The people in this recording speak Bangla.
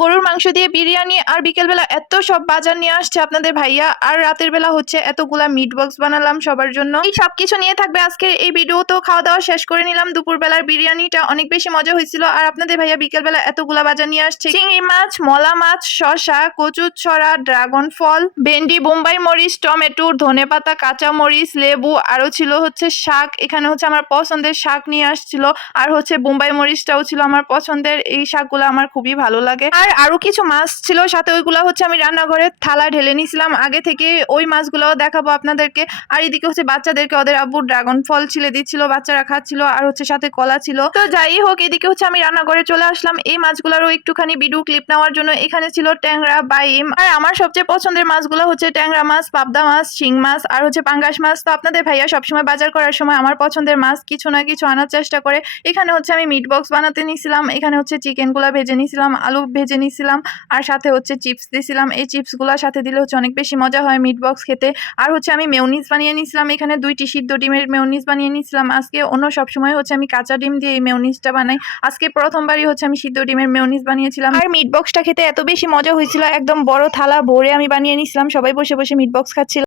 গরুর মাংস দিয়ে বিরিয়ানি, আর বিকেলবেলা এত সব বাজার নিয়ে আসছে আপনাদের ভাইয়া, আর রাতের বেলা হচ্ছে এতগুলা মিট বক্স বানালাম সবার জন্য। এই সব কিছু নিয়ে থাকবে আজকে এই ভিডিও। তো খাওয়া দাওয়া শেষ করে নিলাম, দুপুরবেলার বিরিয়ানিটা অনেক বেশি মজা হয়েছিল। আর আপনাদের ভাইয়া বিকেলবেলা এতগুলা বাজার নিয়ে আসছে, চিংড়ি মাছ, মলা মাছ, শসা, কচুর ছড়া, ড্রাগন ফল, ভেন্ডি, বোম্বাই মরিচ, টমেটো, ধনেপাতা, কাঁচা মরিচ, লেবু, আরো ছিল হচ্ছে শাক। এখানে হচ্ছে আমার পছন্দের শাক নিয়ে আসছিল, আর হচ্ছে বোম্বাই মরিচটাও ছিল আমার পছন্দের। এই শাকগুলো আমার খুবই ভালো লাগে। আর আরো কিছু মাছ ছিল সাথে, ওইগুলো হচ্ছে আমি রান্নাঘরে থালা ঢেলে নিয়েছিলাম আগে থেকে, ওই মাছগুলোও দেখাবো আপনাদেরকে। আর এদিকে হচ্ছে বাচ্চাদেরকে ওদের আব্বু ড্রাগন ফল ছিলে দিচ্ছিল, বাচ্চারা খাচ্ছিল, আর হচ্ছে সাথে কলা ছিল। তো যাই হোক, এদিকে হচ্ছে আমি রান্নাঘরে চলে আসলাম এই মাছগুলোরও একটুখানি ভিডিও ক্লিপ নেওয়ার জন্য। এখানে ছিল ট্যাংরা, বাইম, আর আমার সবচেয়ে পছন্দের মাছগুলো হচ্ছে ট্যাংরা মাছ, পাবদা মাছ, শিং মাছ, আর হচ্ছে পাঙ্গাস মাছ। তো আপনাদের ভাইয়া সবসময় বাজার করার সময় আমার পছন্দের মাছ কিছু না কিছু আনার চেষ্টা করে। এখানে হচ্ছে আমি মিট বক্স বানাতে নিয়েছিলাম, এখানে হচ্ছে চিকেনগুলা ভেজে নিয়েছিলাম, আলু ভেজে নিয়েছিলাম, আর সাথে হচ্ছে চিপস দিয়েছিলাম। এই চিপসগুলোর সাথে দিলে হচ্ছে অনেক বেশি মজা হয় মিট বক্স খেতে। আর হচ্ছে আমি মেয়োনিজ বানিয়ে নিয়েছিলাম, এখানে 2টি সিদ্ধ ডিমের মেয়োনিজ বানিয়ে নিয়েছিলাম আজকে। অন্য সবসময় হচ্ছে আমি কাঁচা ডিম দিয়ে এই মেয়োনিজটা বানাই, আজকে প্রথমবারই হচ্ছে আমি সিদ্ধ ডিমের মেয়োনিজ বানিয়েছিলাম। আর মিট বক্সটা খেতে এত বেশি মজা হয়েছিল, একদম বড় থালা ভরে আমি বানিয়ে নিয়েছিলাম, সবাই বসে বসে মিট বক্স খাচ্ছিল।